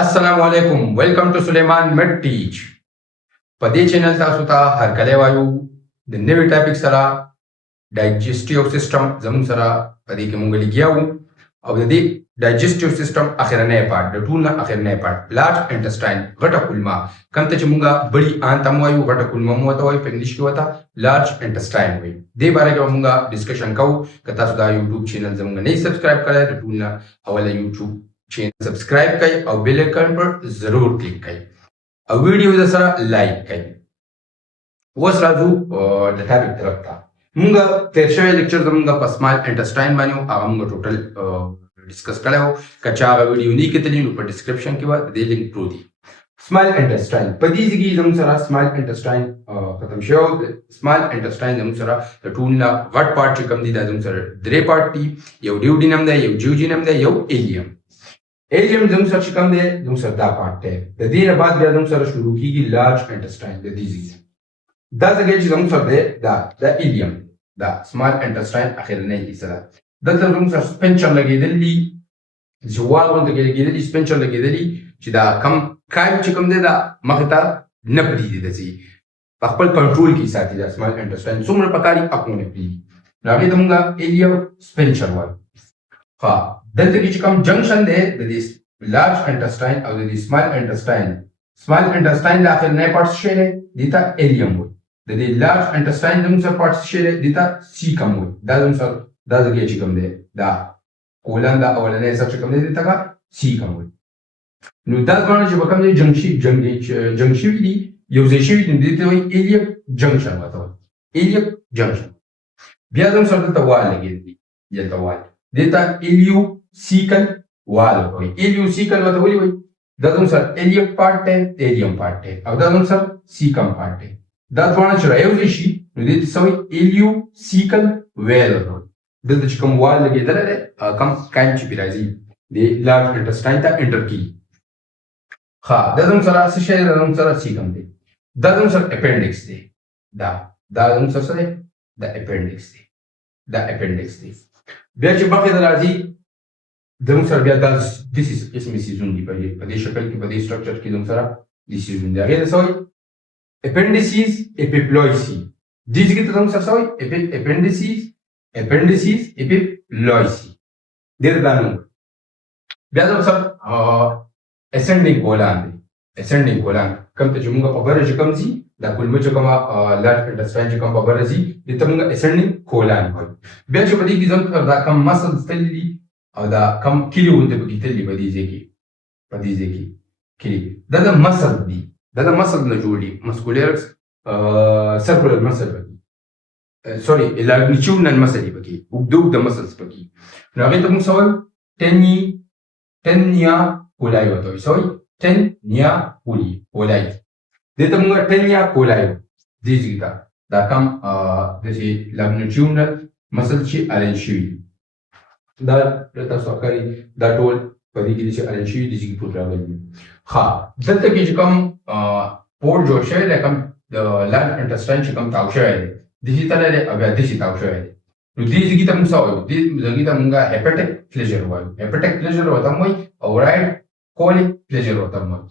Assalamualaikum. Welcome to Suleman MedTeach. په دې چینل تاسو ته هرکلی وایو د نوي ټاپک سره ډایجسټیو سیستم زموږ سره په دې کې مونږ لګیا وو او د دې ډایجسټیو سیستم اخرنی پارت د ټول نه اخرنی پارت لارج انټسټاین غټه کولمه کوم ته چې مونږه بړي انتم وایو غټه کولمه مو ته وایي په انګلیش کې وته لارج انټسټاین وایي دې باره کې مونږه ډسکشن کوو که تاسو دا یوټیوب چینل زموږ نه سبسکرایب کړئ د ټول نه اوله یوټیوب چینل سبسکرایب کړئ او بیل آیکن پر ضرور کلیک کړئ او ویډیو د سره لایک کړئ. اوس راځو د ټاپک طرف ته. مونږ تیر شوی لیکچر زمونږ په سمال انټسټاین باندې هغه مونږ ټوټل ډسکس کړی و. که چا هغه ویډیو نه کتلی نو په ډسکرپشن کې به د دې لینک پروت دی. سمال انټسټاین په دې ځای کې زموږ سره سمال انټسټاین ختم شو. سمال انټسټاین زموږ سره د ټول نه غټ پارت چې کوم دی دا زموږ سره درې پارت دي. یو ډیوډینم دی، یو جیوجینم دی، یو ایلیوم. ایلیوم زموږ سره چې کوم دی زموږ سره دا پارت دی. د دې نه بعد بیا زموږ سره شروع کیږي لارج انټسټاین د دې ځای دا ځای چې زموږ سره دی دا ایلیوم دا سمال انټسټاین اخرنی حصه ده. دلته زموږ سره سپنچر لګېدلی دي، جوال غونډه کې لګېدلی سپنچر لګېدلی چې دا کم کایم چې کوم دی دا مخې ته نه پرېږدي داسې په خپل کنټرول کې ساتي دا سمال انټسټاین څومره پکاري هغومره پرېږدي نو هغې ته مونږ ایلیوم سپنچر وایو. ښه دلته کې چې کوم جنکشن دی د دې لارج انټسټاین او د دې سمال انټسټاین د اخرنی پارټ څه شی دی دې ته ایلیوم وایي. د دې لارج انټسټاین زموږ سره پارټ څه شی دی دې ته سیکم وایي. دا زموږ سره دا ځای چې کوم دی دا کولن دا اولنی حصه چې کوم دی دې ته سیکم وایي. نو دا دواړه چې به کوم دی جنګ شوي دي یو ځای شوي دي نو دې ته وایي ایلیوم جنکشن ورته وایي ایلیوم جنکشن. بیا زموږ سره دلته وال لګېدلی دي دلته وال دې ته ایلیو سیکل وال وایي. ایلیو سیکل ورته ولې وایي دا زموږ سره ایلیوم پارټ دی ایلیوم پارټ دی او دا زموږ سره سیکم پارټ دی. دا دواړه چې رايوځای شي نو دې ته څه وایي ایلیو سیکل ویل ورته وایي. دلته چې کوم وال لګېدلی دی کوم کایم چې پرې راځي د لارج انټسټاین ته انټر کېږي. ښه دا زموږ سره څه شی دی دا زموږ سره سیکم دی. دا زموږ سره اپنډکس دی. دا زموږ سره څه دی دا اپنډکس دی. دا اپنډکس دی. بیا چې مخې ته راځي زموږ سره بیا دا داسې قسمې څیزونه دي په دې شکل کې په دې سټرکچر کې زموږ سره دې څیزونه دي. هغې ته څه وایي اپنډیسیز اپیپلویسي. دې ځای کې ته زموږ سره څه وایي اپنډیسیز اپیپلویسي دې ته دا نوم. بیا زموږ سره اسنډینګ کولان دی. اسنډینګ کولان کوم ته چې مونږ په بره چې کوم ځي دا کولمه چې کومه لارج انټسټاین چې کوم په بره ځي دې ته مونږ اسنډینګ کولان وایو. بیا چې په دې کې زموږ دا کم مسلز تللي دي او دا کم کلي غوندې پکې تللي په دې ځای کې کلي دا د مسل دي. دا د مسل نه جوړ دي مسکولر سرکولر مسل پکې سوري لارنچیونل مسل دي پکې اوږده مسلز پکې نو هغې ته مونږ څه وایو ټینیا کولای ورته وایي. څه وایي ټینیا کولای دې ته مونږ ټینیا کولای وایو. دې ځای ته دا کم داسې لارنچیونل مسل چې ارینج شوي دي دا تاسو ښکاري دا ټول په دې کې چې ارینج شوي دي چې پروت راغلي دي. ښه دلته کې چې کوم پورټ جوړ شوی دی کوم د لارج انټسټاین چې کوم تاو شوی دی داسې تللی دی او بیا داسې تاو شوی دی نو دې ځای ته مونږ څه وایو دې ځای ته مونږ هیپاټیک پلیژر وایو. هیپاټیک پلیژر ورته هم وایي او رایټ کولک پلیژر ورته هم وایي.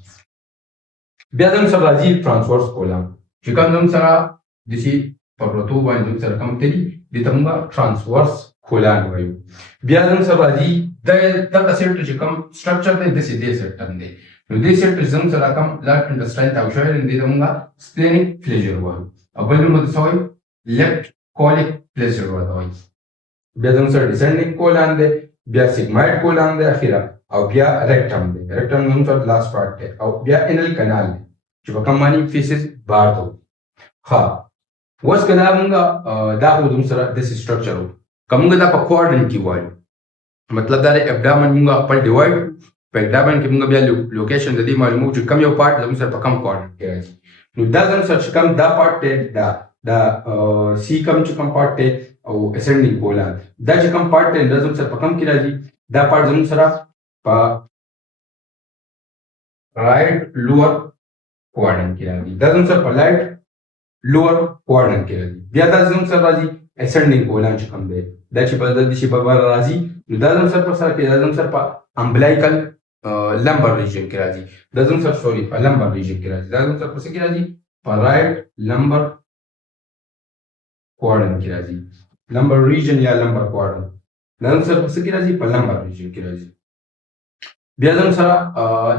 بیا زموږ سره راځي ټرانسورس کولم چې کوم زموږ سره داسې په پرتو باندې زموږ سره کوم تلي دې ته مونږ ټرانسورس کولان وایو. بیا زموږ سره راځي دغه سیټ چې کوم سټرکچر دی داسې دې سیټ دی نو دې سیټ چې زموږ سره کوم لارج انټسټاین تاو شوی دی دې ته مونږ سپلینیک پلیژر وایو او بل نوم ورته څه وایو لیفټ کولک پلیژر ورته وایي. بیا زموږ سره ډیسنډینګ کولان دی بیا سیګمایډ کولان دی اخیره او بیا ریکټم دی. ریکټم زموږ سره لاست پارټ دی او بیا انل کنال دی چې په کوم باندې فیسز بار ته وایي. ښه اوس که دا مونږ دا خو زموږ سره داسې سټرکچر و که مونږ دا په کوارډنټ کې وایو مطلب دا دی ابډامن مونږ خپل ډیوایډ په ابډامن کې مونږ بیا لوکیشن د دې معلومو چې کوم یو پارټ زموږ سره په کوم کوارډنټ کې راځي نو دا زموږ سره چې کوم دا پارټ دی دا سیکم چې کوم پارټ دی او اسنډینګ کولان دا چې کوم پارټ دی دا زموږ سره په کوم کې راځي دا پارټ زموږ سره په رایټ لوور کوارډنټ کې راځي. دا زموږ سره په رایټ لوور کوارډنټ کې راځي. بیا دا زموږ سره راځي اسنډینګ کولان چې کوم دی دا چې په دې چې په بار راځي نو دا زموږ سره په سره کې دا زموږ سره په امبلایکل لمبر ریجن کې راځي. دا زموږ سره سوري په لمبر ریجن کې راځي. دا زموږ سره په څه کې راځي؟ په رائټ لمبر کوارډن کې راځي. لمبر ریجن یا لمبر کوارډن دا زموږ سره په څه کې راځي؟ په لمبر ریجن کې راځي. بیا زموږ سره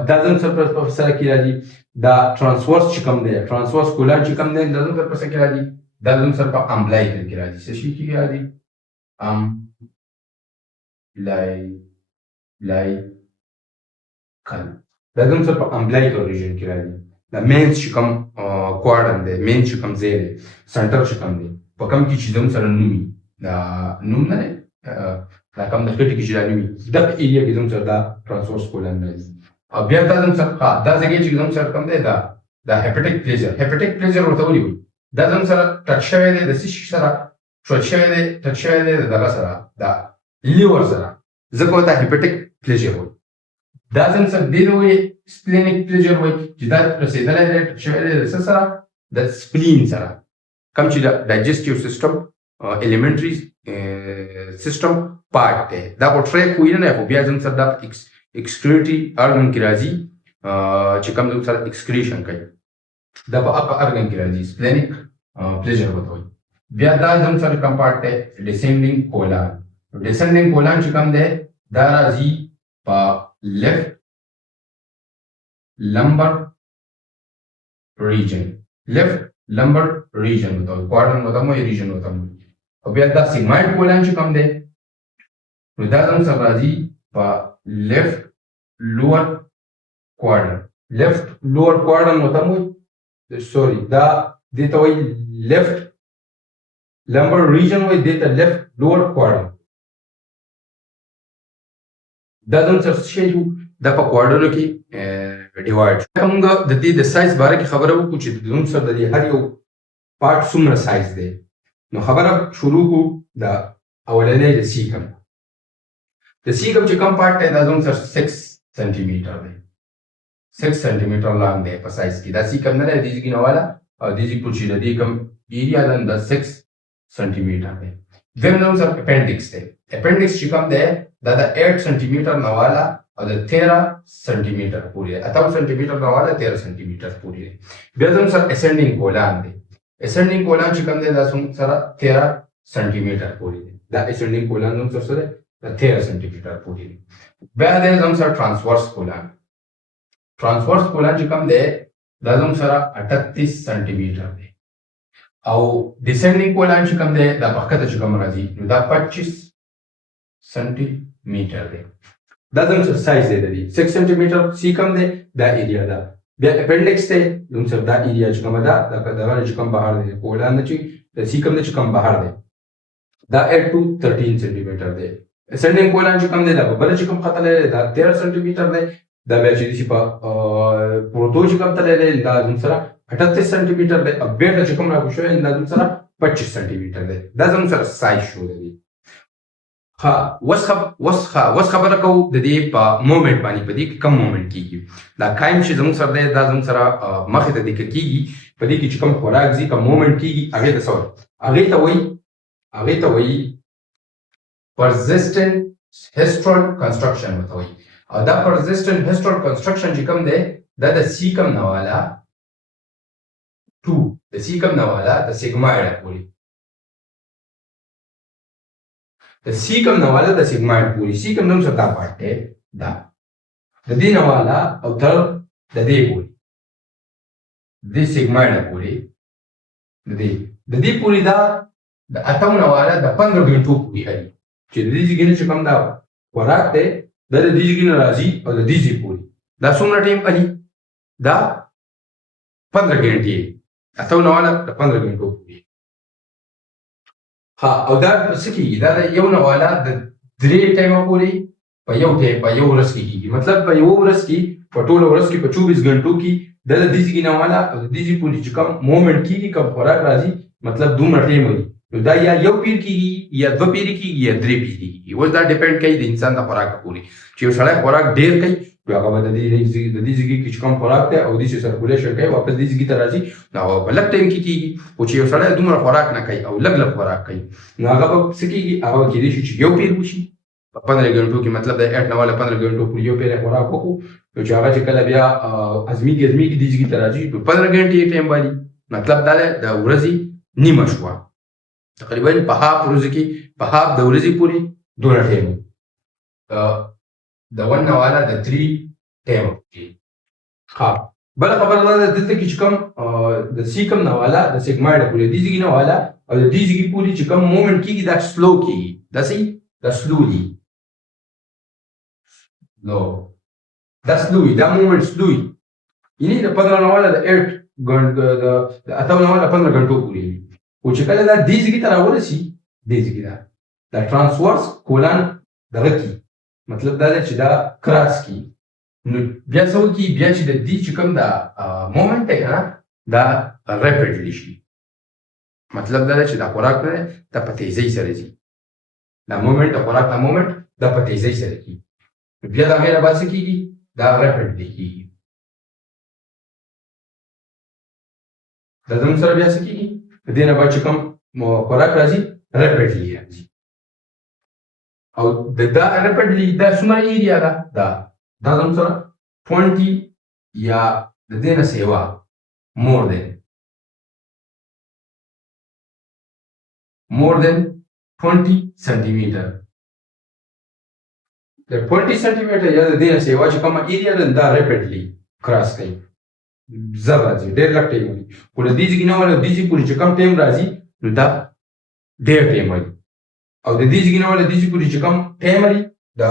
دا زموږ سره په سره کې راځي دا ټرانسورس چې کوم دی، ټرانسورس کولان چې کوم دی دا زموږ سره په څه کې راځي؟ دا زموږ سره په امبلایکل کې راځي. څه شي کې راځي؟ امبلایکل. دا زموږ سره په امبلایکل ریجن کې راځي. دا مینس چې کوم کوارډن دی، مین چې کوم ځای دی، سنټر چې کوم دی، په کوم کې چې زموږ سره نومي دا نوم نه دی، دا کوم د خټې کې چې دا نومي دغه ایریا کې زموږ سره دا ټرانسورس کولان راځي. او بیا دا زموږ سره دا ځای چې زموږ سره کوم دی دا هیپاټیک پلیجر. هیپاټیک پلیجر ورته ولې وایي؟ دا زموږ سره ټچ شوی دی د څه شي سره؟ ټچ شوی دی د دغه سره، دا لیور سره، ځکه ورته هیپاټیک پلیجر وایي. دا زموږ سره دې ته وایي سپلینیک پلیجر وایي چې دا رسېدلی دی ټچ شوی دی د څه سره؟ د سپلین سره، کوم چې د ډایجسټیو سیسټم ایلیمنټري سیسټم پارټ دی. دا خو ټریک وایي نه، خو بیا زموږ سره دا ایکسکریټري ارګن کې راځي چې کوم زموږ سره ایکسکریشن کوي. دا په اپر ارګن کې راځي، سپلینیک پلیجر ورته وایي. بیا دا زموږ سره کوم پارټ دی؟ ډیسینډینګ کولان. ډیسینډینګ کولان چې کوم دی دا راځي په لیفټ لمبر ریجن. لیفټ لمبر ریجن ورته وایي، کوارډن ورته وایي، ریجن ورته وایي. او بیا دا سیګمایډ کولان چې کوم دی نو دا زموږ سره راځي په لیفټ لوور کوارډن. لیفټ لوور کوارډن ورته وایي، سوري دا دې ته وایي لیفټ لمبر ریجن وایي، دې ته لیفټ لوور کوارډن. دا زموږ سره څه شی دا په کوارډنو کې ډیوایډ شو. موږ د دې د سایز باره کې خبره وکړو چې زموږ سره د دې هر یو پارټ څومره سایز دی. نو خبره شروع کړو د اولنۍ د سیکم. د سیکم چې کوم پارټ دی دا زموږ سره 6 سانتي میټر دی، 6 سانتي میټر لانګ دی په سایز کې. دا سیکم نه دی، دې ځګینه والا او دې ځګ پوچی د دې کوم ایریا دا 6 سانتي میټر دی. دویم زموږ سره اپینډکس دی. اپینډکس چې کوم دی دا د 8 سانتي میټر نه والا او د 13 سانتي میټر پورې، 8 سانتي میټر نه والا 13 سانتي میټر پورې دی. بیا زموږ سره اسندینګ کولان دی. اسندینګ کولان چې کوم دی دا زموږ سره 13 سانتي میټر پورې دی. دا اسندینګ کولان زموږ سره 13 سانتي میټر پورې دی. بیا دی زموږ سره ټرانسورس کولان. ټرانسورس کولان چې کوم دی دا زموږ سره 38 سانتي میټر دی. او ډیسندینګ کولان چې کوم دی دا په ښکته چې کوم راځي نو دا 25 سانتي میټر دی. دا زموږ سره سایز دی د دې 6 سانتي میټر سیکم دی، دا ایریا ده. بیا اپینډکس دی زموږ سره دا ایریا چې کومه ده دغه چې کوم بهر دی، کولان نه چې د سیکم نه چې کوم بهر دی دا 8 to 13 سانتي میټر دی. اسندینګ کولان چې کوم دی دا په بل چې کوم خطه لري دا 13 سانتي میټر دی. دا بیا چې په پروتو چې کوم تللی دی دا زموږ سره 38 سانتي میټر دی. او بیرته چې کوم راکو شوی دا زموږ سره 25 سانتي میټر دی. دا زموږ سره سایز شو دی. اوس خبره کوو د دې په مومنټ باندې، په دې کې کم مومنټ کیږي. دا کایم چې زموږ سره دی دا زموږ سره مخې ته ذکر کیږي، په دې کې چې کوم خوراک ځي کوم مومنټ کیږي هغې ته څه وایي؟ هغې ته وایي پرزسټنټ هیسټرال کنسټرکشن ورته وایي. او دا پرزسټنټ هیسټرال کنسټرکشن چې کوم دی دا د سیکم نه والا 2 د سیکم نه والا د سیګمایډ پورې، د سیکم نه والا د سیګمایډ پورې. سیکم نوم سره دا پارټ دی، دا د دې نه والا او تر د دې پورې، د سیګمایډ پورې، د دې پورې دا د اتم نه والا د 15 غنټو پورې هري چې د دې ځګینه چې کوم دا خوراک دی دا د دې ځګینه راځي او د دې ځې پورې دا څومره ټایم هري دا 15 غنټې، اتم نه والا د 15 غنټو پورې. او دا څه کېږي دا د یو نه والا د 3 ټایمه پورې په یو ورځ کې کېږي. مطلب په یو ورځ کې په ټوله ورځ کې په 24 غنټو کې دا د دې ځګینه والا او د دې ځې پورې چې کوم مومنټ کېږي کوم خوراک راځي مطلب دومره ټایم وي نو دا یا یو پیر کېږي یا 2 پیرې کېږي یا 3 پیرې کېږي. اوس دا ډیپینډ کوي د انسان د خوراک پورې چې یو سړی خوراک ډېر کوي نو هغه به د دې ځګي کې چې کوم خوراک دی او دې چې سرکولیشن کوي واپس دې ځګي ته راځي نو هغه په لږ ټایم کې کېږي. خو چې یو سړی دومره خوراک نه کوي او لږ خوراک کوي نو هغه به څه کېږي هغه کېدای شي چې یو پیر وشي په 15 غنټو کې مطلب د 8 نه والا 15 غنټو پورې یو پیله خوراک وکړو نو چې هغه چې کله بیا ازمیږي د ځګي ته راځي نو 15 غنټې ټایم باندې مطلب دا د ورځې نیمه شوه تقریبا په هاف ورځ کې په هاف د ورځې پورې دونه ټایم د 1 نه والا د 3 ټایم کې ها بل خبره ده دلته کې چې کوم د سیکم نه والا د سیګمایډ پورې د ځګي نه والا او د ځګي پورې چې کوم مومنت کېږي دا سلو کېږي دا صحیح دا سلولی نو دا سلوی دا مومنت سلوی یعنی د 15 نه والا د 8 غنټو د 8 نه والا 15 غنټو پورې او چې کله دا دې ځګي ته راورسي دې ځګي دا ترانسورس کولان دغه کی مطلب دا چې دا کراس کی نو بیا څه وکړي بیا چې د دې چې کوم دا مومنت دی کنه دا ریپیډلی شي مطلب دا چې دا خوراک نه دا په تیزی سره ځي دا مومنت د خوراک دا مومنت دا په تیزی سره کیږي بیا دا غیر باسي کیږي دا ریپیډلی کیږي دا زموږ سره بیا څه کیږي د دې نه بعد چې کوم خوراک راځي ریپیډلی راځي او دا ریپیډلی دا څومره ایریا ده دا زموږ سره 20 یا د دې نه سیوا more than 20 centimeter the 20 centimeter یا د دې نه سیوا چې کومه ایریا ده دا ریپیډلی کراس کوي زر راځي ډېر لږ ټایم وي خو د دې ځګي نه والا دې ځګي پورې چې کوم ټایم راځي نو دا ډېر ټایم وي او د دې ځګي نه والا دې ځګي پورې چې کوم ټایم لري دا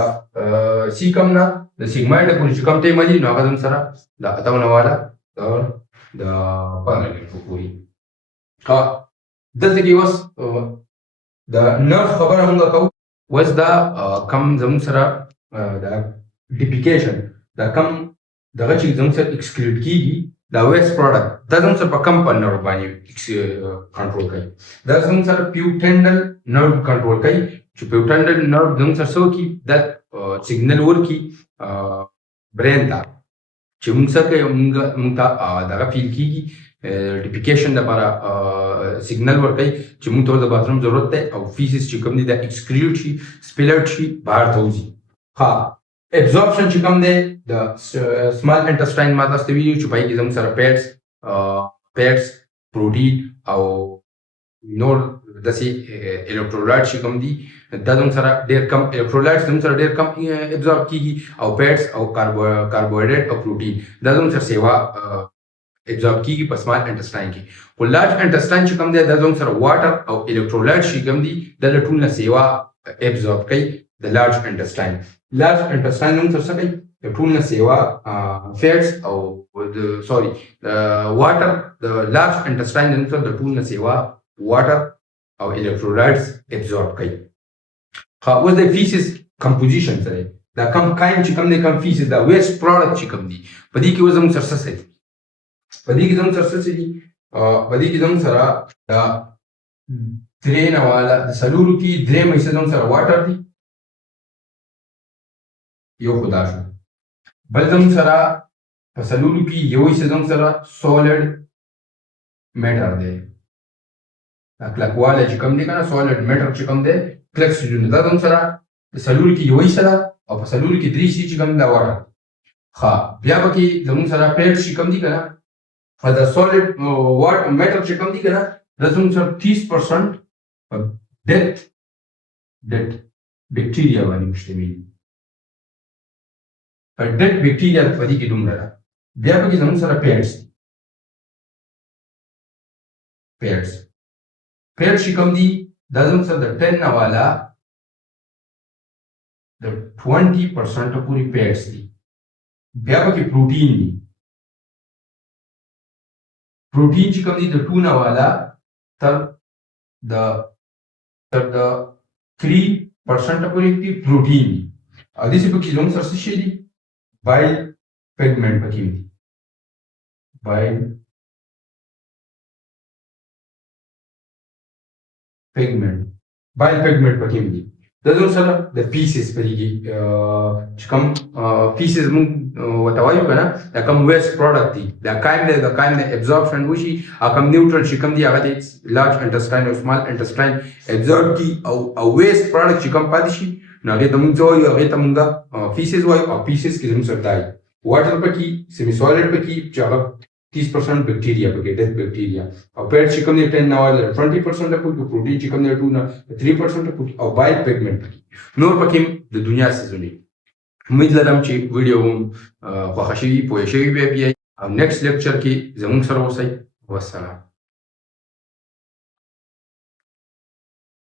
سیکم نه د سیګمایډ پورې چې کوم ټایم لري نو هغه زموږ سره د 8 نه والا د 15 غنټو پورې دلته کې اوس د نرف خبره موږ کوو اوس دا کم زموږ سره د ډیفیکیشن دا کم دغه چې زموږ سره ایکسکریټ کیږي دا ویسټ پروډکټ دا زموږ سره په کم په نرو باندې کنټرول کوي دا زموږ سره پیوټنډل نرو کنټرول کوي چې پیوټنډل نرو زموږ سره څه کوي دا سیګنل ورکي برین ته چې موږ څه موږ ته دغه فیل کیږي ډیفیکیشن لپاره سیګنل ورکوي چې موږ ته د باتروم ضرورت دی او فیسز چې کوم دي دا ایکسکریټ شي سپیلټ شي بهر ته وځي ها ابزورپشن چې کوم دی د سمال انټسټاین ما تاسو ته ویلي چې پای کې زموږ سره پیټس پروټین او نور داسې الیکټرولایټ چې کوم دي دا زموږ سره ډېر کم الیکټرولایټ زموږ سره ډېر کم ابزورب کیږي او پیټس او کاربوهایډریټ او پروټین دا زموږ سره سیوا ابزورب کیږي په سمال انټسټاین کې خو لارج انټسټاین چې کوم دی دا زموږ سره واټر او الیکټرولایټ چې کوم دي دا له ټول نه سیوا ابزورب کوي د لارج انټسټاین لارج انټسټاین موږ سره څه کوي د ټول نه سیوا فیټس او سوري واټر د لارج انټسټاین موږ سره د ټول نه سیوا واټر او الیکټرولایټس ابزورب کوي اوس د فیسز کمپوزیشن سره دا کم کایم چې کوم دی کم فیسز دا ویسټ پروډکټ چې کوم دي په دې کې اوس زموږ سره څه دي په دې کې زموږ سره څه دي په دې کې زموږ سره دا درې نه والا د څلورو کې درې حصه زموږ سره واټر دي یو خدا شو بل زموږ سره په څلورو کې یو حصه زموږ سره سولډ میټر دی دا کلکوالی چې کوم دی که نه سولډ میټر چې کوم دی کلک سیزونه دا زموږ سره د څلورو کې یو حصه ده او په څلورو کې درې حصې چې کوم دا واټر ښه بیا پکې زموږ سره پیټ چې کوم دي که نه دا سولډ میټر چې کوم دي که نه دا زموږ سره 30% ډیت بیکټیریا باندې مشتمل دي ډیت بیکټیریا په دې کې دومره ده بیا پکې زموږ سره پیټس پیټ چې کوم دي دا زموږ سره د 10 نه والا د 20% پورې پیټس دي بیا پکې پروټین دي پروټین چې کوم دي د 2 نه والا تر د 3% پورې کې پروټین دي او دې په کې زموږ سره څه شي دي بایل پیګمنټ پکې دي بایل پیګمنټ پکې دي دا زموږ سره د پیسز پرې کې چې کوم پیسز موږ ورته وایو که نه دا کوم ویسټ پروډکټ دي دا کایم دی د کایم نه ابزورپشن وشي او کوم نیوټرن چې کوم دي هغه د لارج انټسټاین او سمال انټسټاین ابزورب کړي او ویسټ پروډکټ چې کوم پاتې شي نو هغې ته مونږ څه وایو؟ هغې ته مونږ فیسز وایو او فیسز کې زموږ سره دا وي واټر پکې، سیمي سولیډ پکې چې هغه 30% بکټیریا پکې، ډیث بکټیریا، او پیټ چې کوم دی 10 نه وایي 20% پکې، پروټین چې کوم دی 2 نه 3% پکې، او بایل پیګمنټ پکې، نور پکې د دنیا سیزونی. امید لرم چې ویډیو خوښه شوي، پوه شوي بیا او نیکسټ لیکچر کې زموږ سره اوسئ. والسلام.